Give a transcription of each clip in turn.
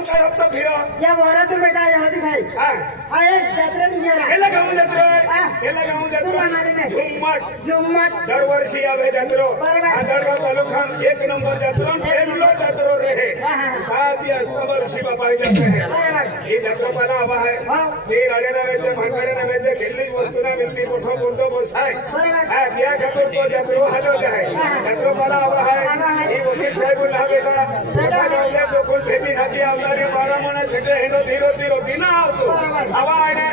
काम काय होतं फिरो या वरातून बेटा होती भाई हा एक जत्रा निघाला केला गाऊन जत्रो केला गाऊन जत्रो झुम्मट दरवर्षी आवे जत्रो आदरगाव तालुका एक नंबर जत्रो फेमलो जत्रो रहे आज वर्षी बापा जाते हैं ये जत्रो पाला हवा है ये राजा नवेचे भानगडे नवेचे खेळली वस्तू ना मिळती मोठा बोलतो बसाय त्या खातर तो जत्रो हलो जाय जत्रो पाला हवा है ये वकील साहेब ना बेटा मोठा गावल्या लोकल भेटी खाती आवतारे 12 महिने सगळे हेडो धीरो दिना आवतो हवा आहे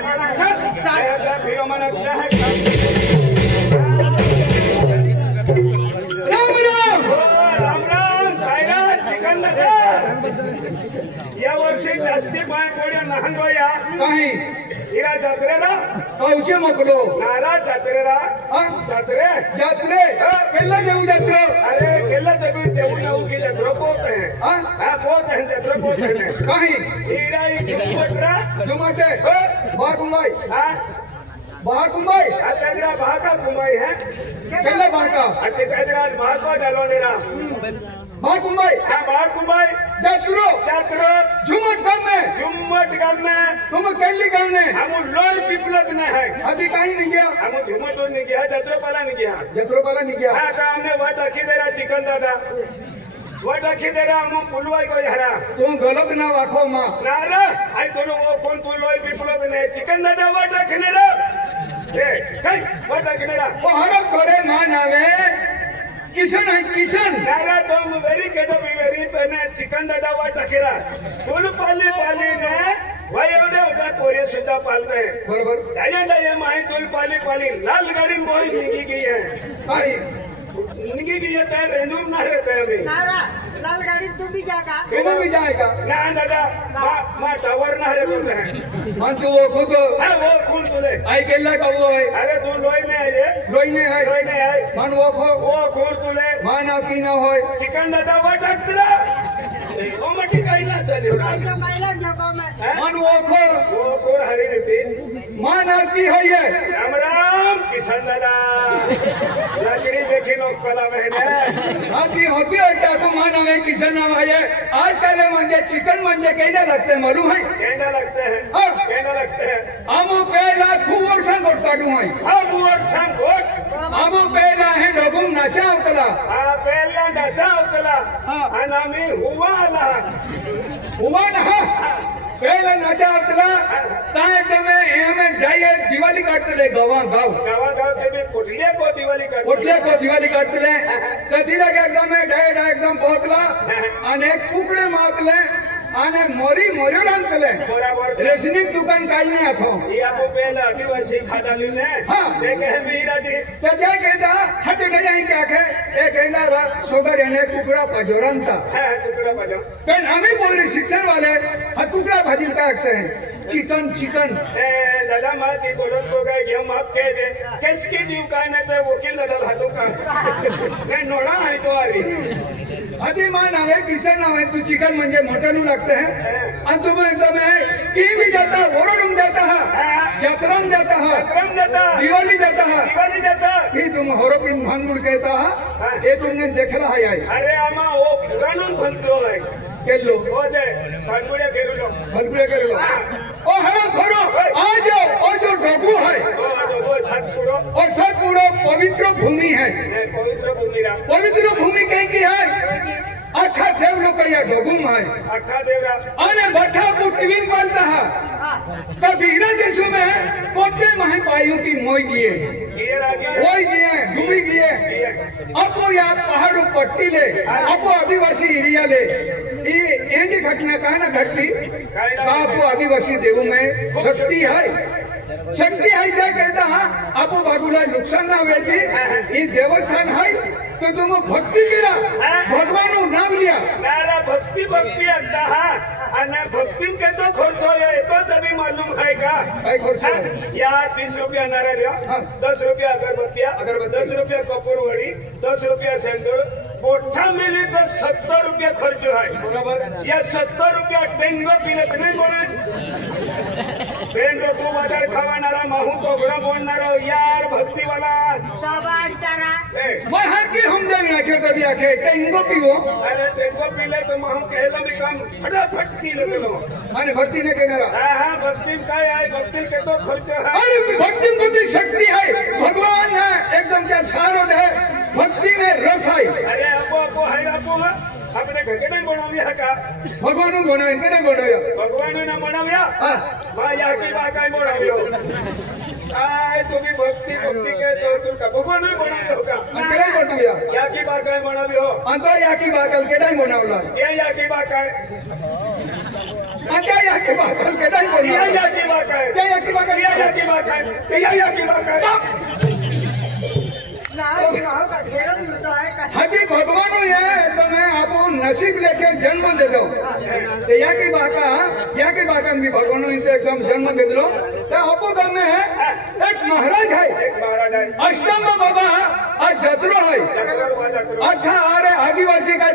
त्या फिरो मना क्या है या वर्षी जास्ती पाय पड्या नहंगोया काही हिरा जत्रेला काऊचे मोकलो नारा जत्रेला जत्रे केला जाऊ जत्रो अरे केला तभी जेवू नऊ की जत्रो पोत है पोत है जत्रो पोत है काही हिरा जुमटे बाकुंबाई तेजरा भाका कुंबाई है केला बाका अते तेजरा भाको जलोनेरा बाकुंबाई जत्रो झुम्मट गाम में तुम केली गाँव ने हम लोई पिपलत ने है अभी कहीं नहीं गया हम झुम्मट नहीं गया जत्रो पाला नहीं गया हाँ तो हमने वट अखी देरा चिकन दादा वट अखी देरा हम पुलवाई को हरा तुम गलत ना वाखो माँ नारा आई तो वो कौन तू लोई पिपलत ने चिकन दादा वट अखने रा वट अखने रा वो हर करे मान आवे किशन है किशन नारा तुम वेरी पेने चिकन दादा वाट अखेरा तुल पाली ने भाई उधर पोरे सुद्धा पालते हैं बरोबर दाया माही तुल पाली लाल गाड़ी में बहुत निकी गई है निकी गई है तैर रेंजूम ना रहते हैं नारा लाल गाड़ी तू भी जाएगा ना दादा माँ टावर ना रहते हैं मान तू वो खुद वो खून तुले आई केला का वो है अरे तू लोई ने है मान वो खून तुले मान आपकी ना हो चिकन दादा वाट अखरा वो मटी कहना चलियो मान वो कोर हरी रीति मान आपकी है ये राम किशन दादा लकड़ी देखी लो कला बहने आपकी होती है क्या तुम मान हमें किशन नाम है आज कल मंजे चिकन मंजे कहने लगते हैं मालूम है कहने लगते हैं हम पहला कुवर संगोट काटू है कुवर संगोट हम पहला है डोगुम नाचा उतला पहला नाचा उतला अनामी हुआ ना पहले नाचा उतला ताए तमे एमे जाए दिवाली काटते ले गवा गाव के भी पुटलिया को दिवाली काटते ले तो धीरे के एकदम एकदम पहुंचला अनेक कुकड़े मातले आने मोरी रांतले रेशनिक दुकान काई नहीं आथो ये आपको पहले आदिवासी खाता मिलने देखे हैं वीरा जी तो क्या कहता हट जाए क्या के एक कहना सोगर यानी कुकड़ा पजोरंता है कुकड़ा पजो पर हमें बोल रहे शिक्षण वाले हट कुकड़ा भाजी का रखते हैं चिकन दादा माँ की बोलत को गए हम आप कह दे किसकी दुकान है तो वकील दादा हाथों का मैं नोड़ा है तो आ रही अति मान हवे किशन हवे तू चिकन म्हणजे मोठ्यानु लागते हैं आणि तुम एकदम है की भी जाता वरोडून जाता है जत्रम जाता दिवाली जाता ही तुम होरोपिन भांगुड़ कहता है ये तुमने देखला है आई अरे आमा वो पुराणन भंतो है केलो ओ जे भांगुड़े केरुलो ओ हम करो आ जाओ ओ जो डोगू है वो सतपुरो पवित्र भूमि है पवित्र भूमि कहीं की है अखा देव लोग या डोगुम है अखा देवरा आने भट्ठा को टिविन पालता है तब हीरा देशों में पोते महे पाइयों की मोई गिए डूबी गिए अब वो यहाँ पहाड़ पट्टी ले अब वो आदिवासी एरिया ले ये एंडी घटना कहा ना घटती आपको आदिवासी देवों में शक्ति है क्या कहता है आपको बागुला नुकसान ना हुए थी ये देवस्थान है तो तुम भक्ति गिरा भगवान नाम लिया नारा भक्ति आता है અને ભક્તિ કે તો ખર્ચો એ તો તभी मालूम है का या 30 रुपया नारा 10 रुपया अगरबत्तिया 10 रुपया कपूर वड़ी 10 रुपया सिंदूर पोठा मिली तो 70 रुपया खर्च है बरोबर या 70 रुपया टेंगो पीले नहीं बोले पेन रोटू बाजार खावानारा माहू तो बड़ा बोलनारो यार भक्ति वाला मैं हर की हम जब रखे कभी आखे टेंगो पियो अरे टेंगो पीले तो माहू कहला भी काम फटाफट की लेते लो माने भक्ति ने कहना हाँ भक्ति में काय है भक्ति के तो खर्च है अरे भक्ति में तो शक्ति है भगवान है एकदम क्या सारोद है भक्ति में रस है अरे आपो है आपो अपने घर के नहीं बनाविया का भगवान बनावे के नहीं बनाया भगवान ने बनाविया हां मां या की बात है बनावियो आय तो भी भक्ति भक्ति के तो तुमका भगवान नहीं बनावियो का केड़ा बनाविया या की बात है बनावियो अंतो या की बात के नहीं बनावला ये या की बात है अंतो या की बात के नहीं बनावला ये या की बात है क्या या की बात ये या की बात है ये या की बात है हजी भगवान है तो मैं आपको नसीब लेके जन्म दे दो या की बात भी भगवान इनसे एकदम जन्म दे दो तो आपको घर में एक महाराज है अष्टम बाबा और जतरो है अथा अरे आदिवासी का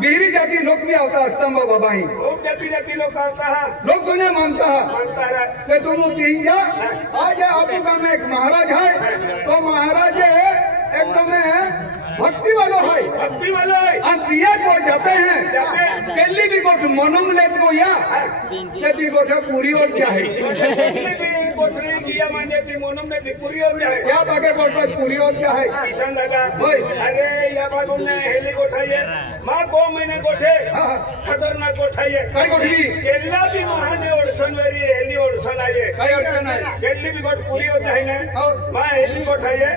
बिहरी जाति लोग भी आता अष्टम बाबा ही जाति लोग आता है लोग दुनिया मानता है तो तुम तीन आज आपको घर में एक महाराज है तो महाराज एकदम भक्ति वाला है दिया को जाते हैं दिल्ली भी गोठ मनम ले को या यदि गोठ पूरी हो जाए पूरी हो जाए क्या बागे गोठ पूरी हो जाए किशन दादा अरे या बागुन ने हेली गोठाइए मां को महीने गोठे खतरनाक गोठाइए कई गोठी केला भी महाने ओडसन वेरी हेली ओडसन आइए कई अड़चन है केली भी गोठ पूरी हो जाए ना मां हेली गोठाइए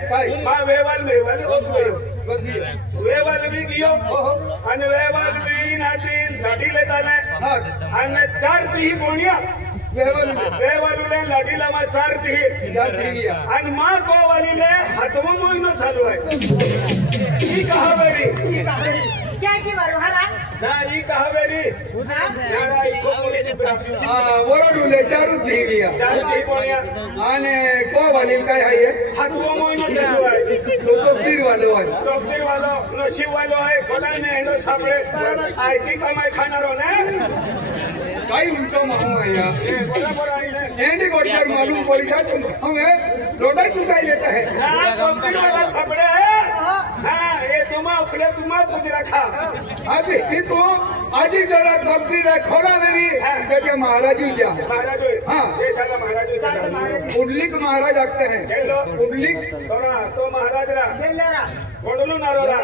मां वेवाल होत गयो वेवाल भी गियो अने वेवाल भी नाती लाठी लेता ने अने 4 ती बोणिया वेवाल ले लाठी लामा 4 ती अने मां को वाली ले हाथवा मोइनो चालू है ई कहावेरी क्या की वालो हरा ना ई कहावेरी नारा ई को बोले चुपरा वरडू ले 4 ती गया 4 ती बोणिया अने को वाली काय है ये हाथवा मोइनो चालू है तो फिर वालो है डॉक्टर वालो नसीब वालो है कोना ने हेडो सापड़े आईटी कमाई खानारो ने कई उल्टा मालूम है यार बराबर आई ने एंडी गोटकर मालूम पड़ गया तुम हमें रोटाई चुकाई लेता है हां डॉक्टर वाला सापड़े है हां ये तुमा उखले तुमा पूछ रखा अभी ये तो आज ही जरा डॉक्टर है खोला मेरी कहते महाराज जी क्या महाराज हां ये चला महाराज उडलिक महाराज आते हैं उडलिक तोरा तो महाराज रा बेलरा कोडलू नारोला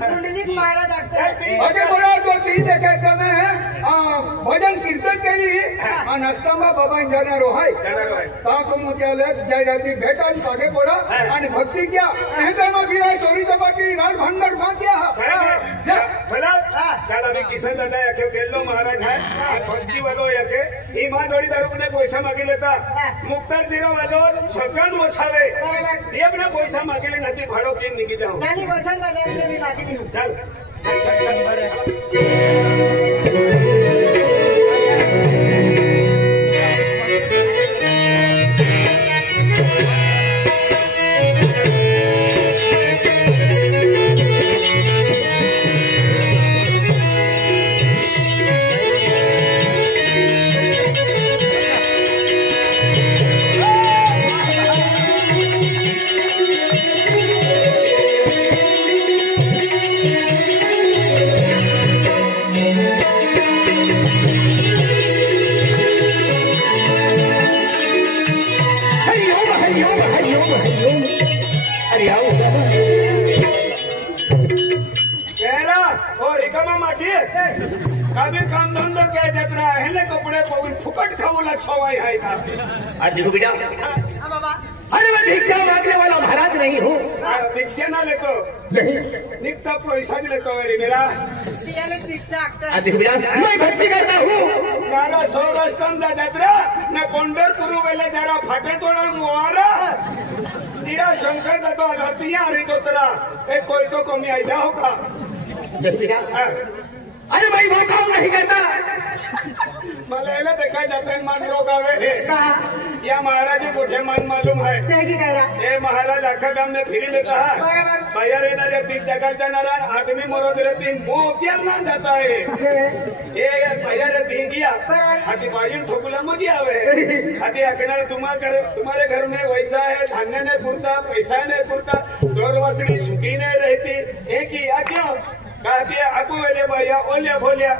कुंडलिक महाराज आते हैं आगे बढ़ा तो तीन देखे તમે भजन कीर्तन केली आणि अष्टमा बाबा जाना रोहाय ता तो मुत्याले जय जाती भेटा आगे बढ़ा आणि भक्ति क्या एहदामा गिराय चोरी चपाटी राण भंडार मात्या भला चल अभी किशन दादा याके केल्लो महाराज है भक्ति वालो याके ई मां जोड़ी दारू ने पैसा मागे लेता मुक्तार जीरो वालो सगन वसावे देव ने पैसा मागे ले नती भाड़ो की निकि जाओ काली वचन का देव ने भी बाकी दी चल कभी काम धंधो क्या जतरा है कपड़े पवन फुकट खावला सवाई है था आज देखो बेटा हां बाबा अरे मैं भिक्षा मांगने वाला महाराज नहीं हूँ भिक्षा ना लेतो नहीं निकता पैसा लेतो मेरा पियाने शिक्षा आते आज देखो बेटा मैं भक्ति करता हूँ नारा सौराष्ट्र दा जतरा न पंढरपुर वेले जरा फाटे तोड़ा मुआरा तीरा शंकर दा तो धरतियां हरी चोतरा एक कोई तो कमी आई जाओ का देखो बेटा अरे भाई वो काम नहीं करता मला देखा जाते मन रोगावे या महाराज कुठे मन मालूम है ये महाराज अख्खा गाम में फिरी लेता है बाहेर येणाऱ्या तीन जगात जाणारा आदमी मरोद तीन मोत्याला जाता है ये बाहेर तीन किया हाथी बाजू ठोकुला मुझे आवे हाथी अकनार तुम्हारे घर में वैसा है धान्य नहीं पुरता पैसा नहीं पुरता दौर वसड़ी सुखी नहीं रहती ये किया क्यों कहती आपू वाले भैया ओल्या भोल्या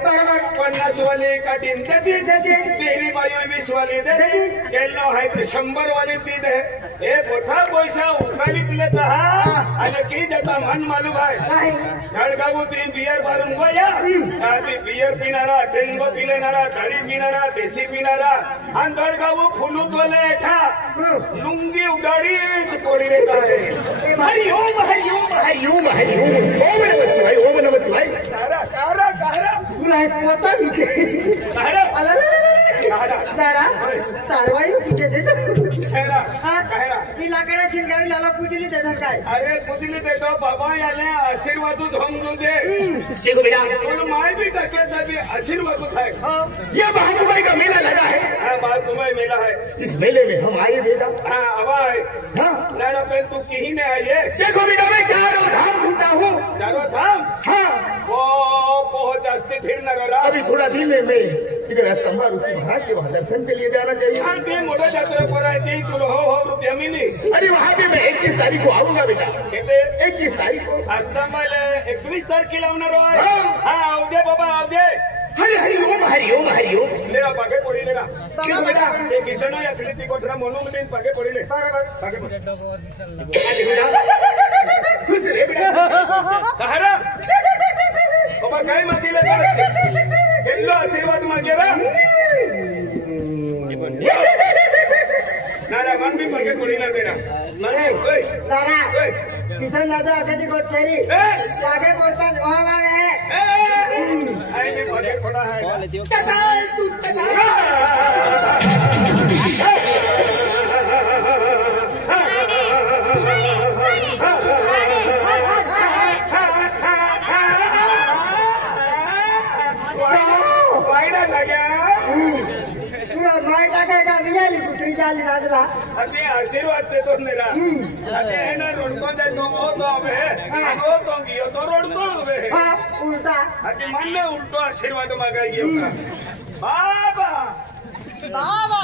50 वाली काटीन देती मेरी बायू 20 वाली देती गेलो है तो 100 वाली ती दे ए मोठा पैसा उखाली दिले तर आणि की देता मन मालूम आहे धडगावू तीन बियर भरून गोया आधी बियर पिणारा टेंगो पिलेनारा गाडी पिणारा देशी पिणारा आणि धडगावू फुलू तोले ठा लुंगी उगाडी कोडी देता है हरि ओम हरि ओम हरि ओम हरि ओम ओम नमः शिवाय कारा कारा कारा नाही पोता विके कारा दारा दारा तारवाई किती दे कारा हां कारा मी लाकडा शिंगावी लाला पूजली ते काय अरे पूजली देतो बाबा याले आशीर्वाद समजू दे देखो बेटा बोल माय भी टके तभी आशीर्वाद है ये महाकुमाई का मेला लगा है हां बात तुम्हें मिला है इस मेले में हम आए बेटा हां अब आए हाँ नारा पे तू कहीं नहीं आए देखो बेटा मैं चारों धाम घूमता हूँ चारों धाम हाँ वो बहुत जास्ती फिर न रहा अभी थोड़ा दिन में मैं इधर स्तंभा ऋषि महाराज के वहाँ दर्शन के लिए जाना चाहिए हाँ ते मोटा यात्रा पर आई थी तुलो हो रुपया मिली अरे वहाँ पे मैं 21 तारीख को आऊंगा बेटा कितने 21 तारीख को अस्तंभाला 21 तारखेला होणार आहे हां आवजे बाबा आवजे हरि हरि ओम हरि ओम हरि ओम लेरा पागे पड़ी लेरा क्यों बेटा? ये किसनो या खरीदी कोठरा म्हणून मी पागे पड़ी ले बरोबर पागे पड़ी खुश रे बेटा कहारा बाबा काय मागिले तर गेलो आशीर्वाद मागेरा नारा मन भी पागे पड़ी ना तेरा मने ओए दारा ओए किसन दादा अकदी गोट केली जागे बोलता ओवा है आई भी पागे पड़ा है वाइडा लगा माय टाका का बियाली पुत्री जाली दादला अति आशीर्वाद देतो मेरा अति है ना रोडको जाए तो वो तो अबे वो तो गियो तो रोडको अबे हां उल्टा अति मन में उल्टो आशीर्वाद मागाई गियो बाबा बाबा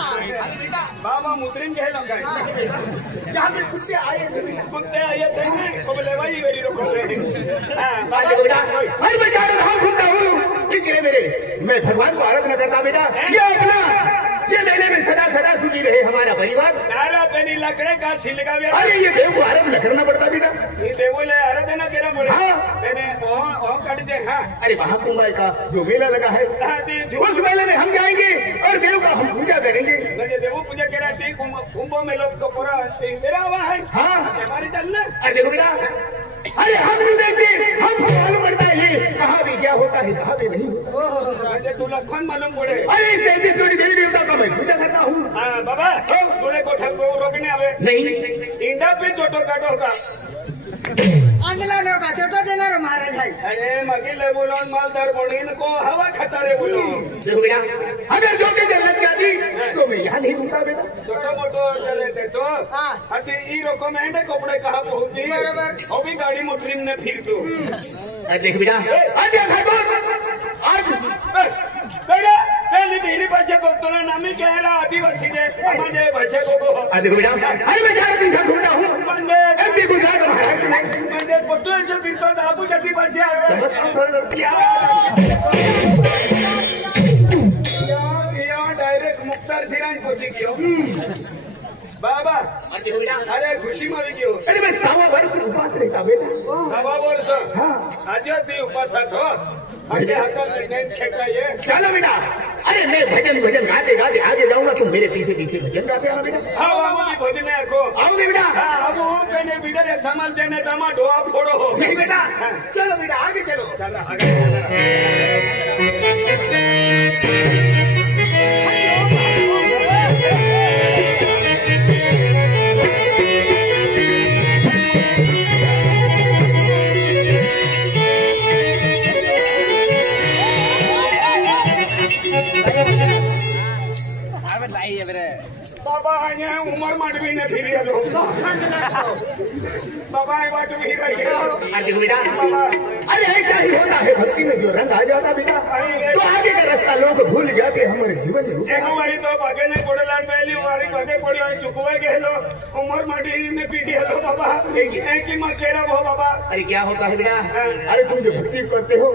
बाबा मुद्रिन के लंगा यहाँ पे कुत्ते आए थे कोबले भाई वेरी रोको हां देखो बेटा हर मैं चारों धाम घूमता हूँ इसलिए मेरे मैं भगवान को आराधना करता बेटा ये अपना ये मेले में सदा सदा सुखी रहे हमारा परिवार तारा पेनी लकड़े का छिलका वे अरे ये देव को आराधना करना पड़ता बेटा ये देवले आराधना करना पड़े हाँ। मैंने ओ काट दे हां अरे महाकुंभ का जो मेला लगा है उस मेले में हम जाएंगे और देव का हम पूजा करेंगे म्हणजे देव पूजा करा ते कुंभ में लोग तो पूरा तेरा हुआ है हाँ। हमारे चलना अरे देखो बेटा अरे हम नहीं देखते हमको मालूम पड़ता है ये कहाँ भी क्या होता है कहाँ भी नहीं होता म्हणजे तुला कोण मालूम पडे अरे 33 कोटी देवी देवता का मैं पूजा करता हूँ हां बाबा तुले को ठाको रोकने आवे नहीं इंडा पे छोटो काटो का अंगला लोका छोटो देणार महाराज है अरे मगिले बोलोन मालदार बोलीन को हवा खाता रे बोलो देखो बेटा अगर जो के जन्नत की आती तो मैं यहाँ नहीं घूमता बेटा छोटो मोटो चले दे तो हाँ। अति ई रकम एंडे कपड़े कहा पहुंची बरोबर। अभी गाड़ी मोटरिम ने फिर दो अरे देख बेटा आज देखा तो आज तेरा पहली मेरी भाषा को तो नामी कह रहा आदिवासी ने हमारे भाषा को देखो बेटा अरे मैं चारों दिशा घूमता हूँ मंदे ऐसे गुजरात महाराज मंदे फोटो से फिर तो दाबू जल्दी भाषा डायरेक्ट मुख्तार सिराज कोसी कियो बाबा अरे खुशी में भी अरे मैं 6 वर्ष उपास रहता बेटा 6 वर्ष आज ती उपासात हो आगे हाथ में छेका ये चलो बेटा अरे मैं भजन गाते गाते आगे जाऊंगा तुम मेरे पीछे पीछे भजन गाते आना बेटा हाँ बाबू की भोजन को आओगे बेटा हाँ अब वो पहले बिडर है सामान देने दामा ढोआ फोड़ो हो नहीं बेटा चलो बेटा आगे चलो चलो आगे बाबा आया उमर मांडवी ने फिर लो बाबा ये बात भी रही है बेटा अरे ऐसा ही होता है भक्ति में जो रंग आ जाता बेटा तो आगे का रास्ता लोग भूल जाते हमारे जीवन में एक हमारी तो भागे ने कोड़लान पहली हमारी भागे पड़ियो चुकवे के लो उमर मांडवी ने पी दिया लो बाबा एक ही मां केरा वो बाबा अरे क्या होता है बेटा अरे तुम जो भक्ति करते हो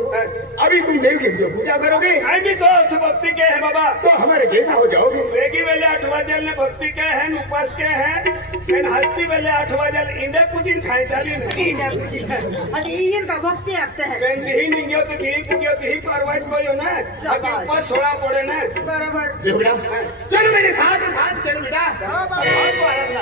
अभी तुम देव की जो पूजा करोगे भी तो भक्ति के है बाबा तो हमारे जैसा हो जाओगे एक ही वेले 8 बजे ने भक्ति के हैं उपास के हैं लेकिन हस्ती वेले 8 बजे इंडे पूजी खाई चाली नहीं इंडे पूजी अरे ये का भक्ति आते हैं बेन ही नहीं गयो तो घी पुगियो ही परवाइज कोयो ना अभी उपास छोड़ा पड़े ना बराबर बेटा चलो मेरे साथ चलो बेटा भगवान को आराधना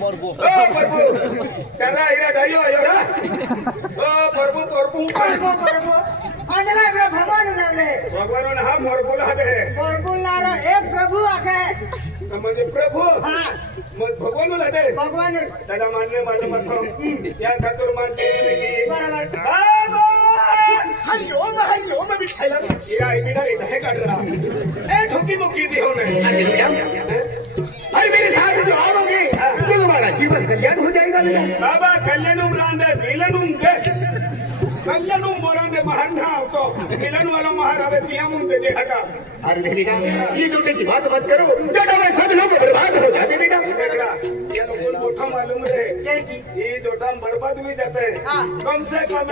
प्रभु चला इरा ढाइयो आयो रा ओ प्रभु अगला भगवान नाम ले भगवान ना मोर बोला दे मोर बोला एक प्रभु आके म्हणजे प्रभु हां भगवान ला दे भगवान दादा मानने मत हो या खातर मानते की बराबर बाबा हरिओम में बिठाइला इरा बिना इधर काट रहा ए ठोकी मुकी दी हो नहीं अरे मेरे साथ जो आओगे तो तुम्हारा जीवन कल्याण हो जाएगा बाबा कल्याणुम रांदे मिलनुम दे कल्याणुम मोरांदे महान ना तो मिलन वाला महारावे दियामुम दे देखा अरे बेटा ये जोटे की बात मत करो जड़ा में सब लोग बर्बाद हो जाते बेटा ये लोग मोटा मालूम है ये जोटा बर्बाद भी जाते हैं कम से कम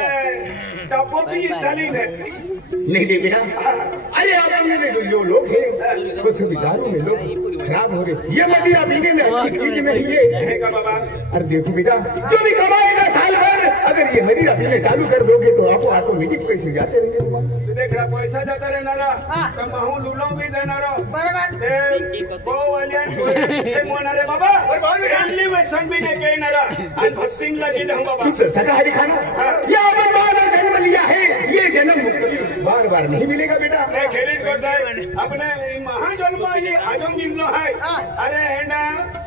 टापो भी चली नहीं दे बेटा अरे आपने में जो लोग हैं वो सुविधाओं में लोग खराब हो रहे ये मदिरा पीने में अच्छी चीज नहीं है बाबा अरे देखो बेटा जो भी कमाएगा साल भर अगर ये मदिरा पीने चालू कर दोगे तो आपको ऑटोमेटिक पैसे जाते रहेंगे देख रहा पैसा जाता रहना तो महू लूलो भी देना बराबर वो वालियान कोई मोना रे बाबा एनली वैसन भी नहीं कहना आज भक्ति लगी जाऊं बाबा शाकाहारी खाना ये अपन जन्म लिया है ये जन्म मुक्ति बार बार नहीं मिलेगा बेटा मैं खेलित करता है अपने महाजन्म ये आजम मिलनो है अरे है ना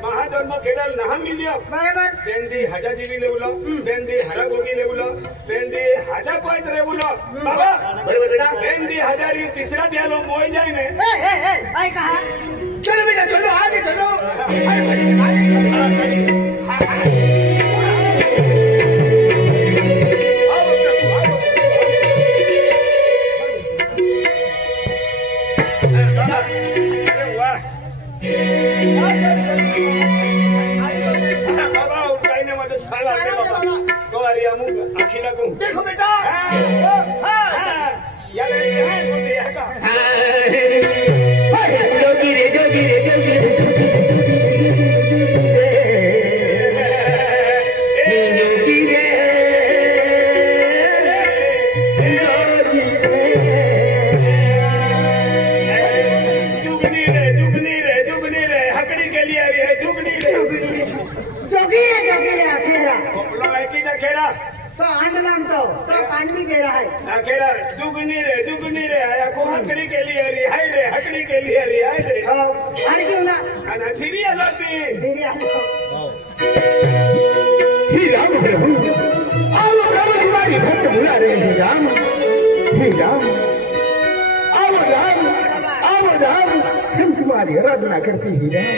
महाजन्म खेल ना मिलियो बराबर बेंदी हजा जीवी ले बोलो बेंदी हरा गोगी ले बोलो बेंदी हजा कोई रे बोलो बाबा बेटा बेंदी हजारी तीसरा दिया लो मोई जाए ने आई कहा चलो बेटा चलो आगे चलो अरे वाह बाबा उठाने मत साला दे बाबा तो अरिया मुंह आखी लगूं देखो बेटा या ले है तो दिया का जोगी रे जोगी रे जोगी रे जुगनी रे हकड़ी के लिए रही है जुगनी रे जोगी रे अकेला बोलो है कि जखेरा तो आंदलाम तो पानी दे रहा है अकेला जुगनी रे आया को हकड़ी के लिए रही है रे हकड़ी के लिए रही है रे हर क्यों ना खाना फिरी आलोती हे राम प्रभु आओ प्रभु तुम्हारी भक्त बुला रहे हैं राम हे राम आओ राम हम तुम्हारी आराधना करते हैं राम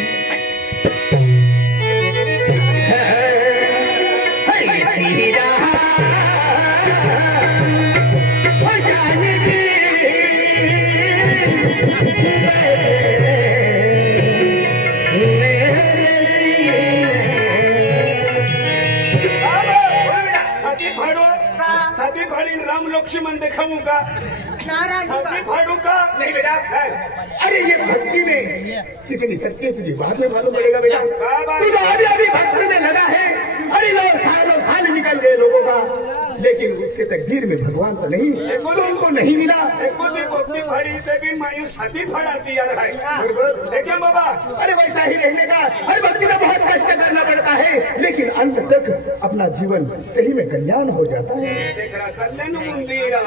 सती फाड़ी राम लक्ष्मण दिखाऊंगा सती फाड़ूंगा नहीं बेटा अरे ये भक्ति में कितनी सत्य से बाद में मालूम पड़ेगा बेटा बाबा अभी भक्ति में लगा है अरे लोग सालों साल निकल गए लोगों का, लेकिन उसके तकदीर में भगवान तो नहीं, तो उनको नहीं मिला। देखिए बाबा, अरे वैसा ही रहने का हर व्यक्ति को बहुत कष्ट करना पड़ता है, लेकिन अंत तक अपना जीवन सही में कल्याण हो जाता है। कल्याण मंदिर